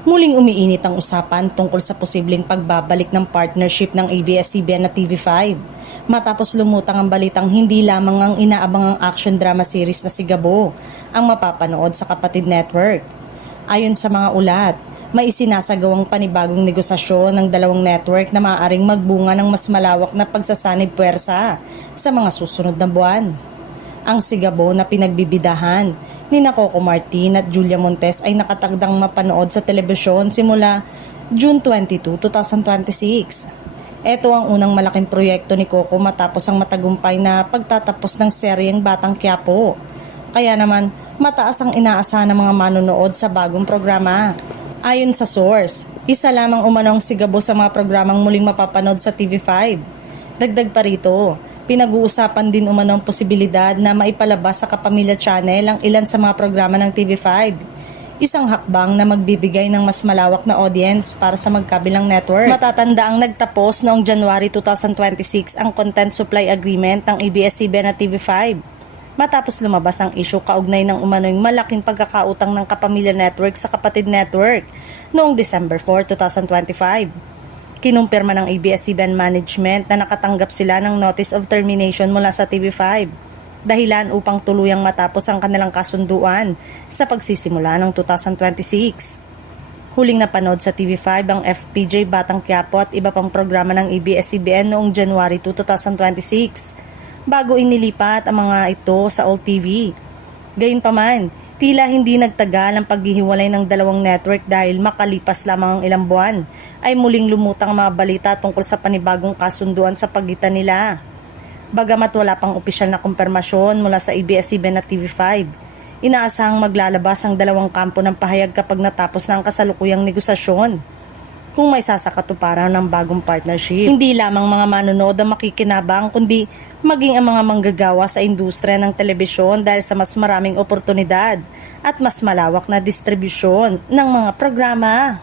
Muling umiinit ang usapan tungkol sa posibleng pagbabalik ng partnership ng ABS-CBN at TV5 matapos lumutang ang balitang hindi lamang ang inaabangang action drama series na si Gabo ang mapapanood sa kapatid network. Ayon sa mga ulat, may isinasagawang panibagong negosasyon ng dalawang network na maaaring magbunga ng mas malawak na pagsasanib puwersa sa mga susunod na buwan. Ang Sigabo na pinagbibidahan ni Coco Martin at Julia Montes ay nakatagdang mapanood sa telebisyon simula June 22, 2026. Ito ang unang malaking proyekto ni Coco matapos ang matagumpay na pagtatapos ng seryeng Batang Quiapo. Kaya naman, mataas ang inaasahan ng mga manonood sa bagong programa. Ayon sa source, isa lamang umanong Sigabo sa mga programang muling mapapanood sa TV5. Dagdag pa rito, pinag-uusapan din umano ang posibilidad na maipalabas sa Kapamilya Channel ang ilan sa mga programa ng TV5. Isang hakbang na magbibigay ng mas malawak na audience para sa magkabilang network. Matatanda ang nagtapos noong January 2026 ang Content Supply Agreement ng ABS-CBN at TV5. Matapos lumabas ang issue kaugnay ng umano'y malaking pagkakautang ng Kapamilya Network sa Kapatid Network noong December 4, 2025. Kinumpirma ng ABS-CBN management na nakatanggap sila ng notice of termination mula sa TV5, dahilan upang tuluyang matapos ang kanilang kasunduan sa pagsisimula ng 2026. Huling napanood sa TV5 ang FPJ Batang Quiapo at iba pang programa ng ABS-CBN noong January 2, 2026, bago inilipat ang mga ito sa All TV. Gayunpaman, tila hindi nagtagal ang paghihiwalay ng dalawang network dahil makalipas lamang ang ilang buwan ay muling lumutang mga balita tungkol sa panibagong kasunduan sa pagitan nila. Bagamat wala pang opisyal na kumpirmasyon mula sa ABS-CBN at TV5, inaasahang maglalabas ang dalawang kampo ng pahayag kapag natapos na ang kasalukuyang negosasyon kung may sasakatuparan ng bagong partnership. Hindi lamang mga manonood ang makikinabang kundi maging ang mga manggagawa sa industriya ng telebisyon dahil sa mas maraming oportunidad at mas malawak na distribusyon ng mga programa.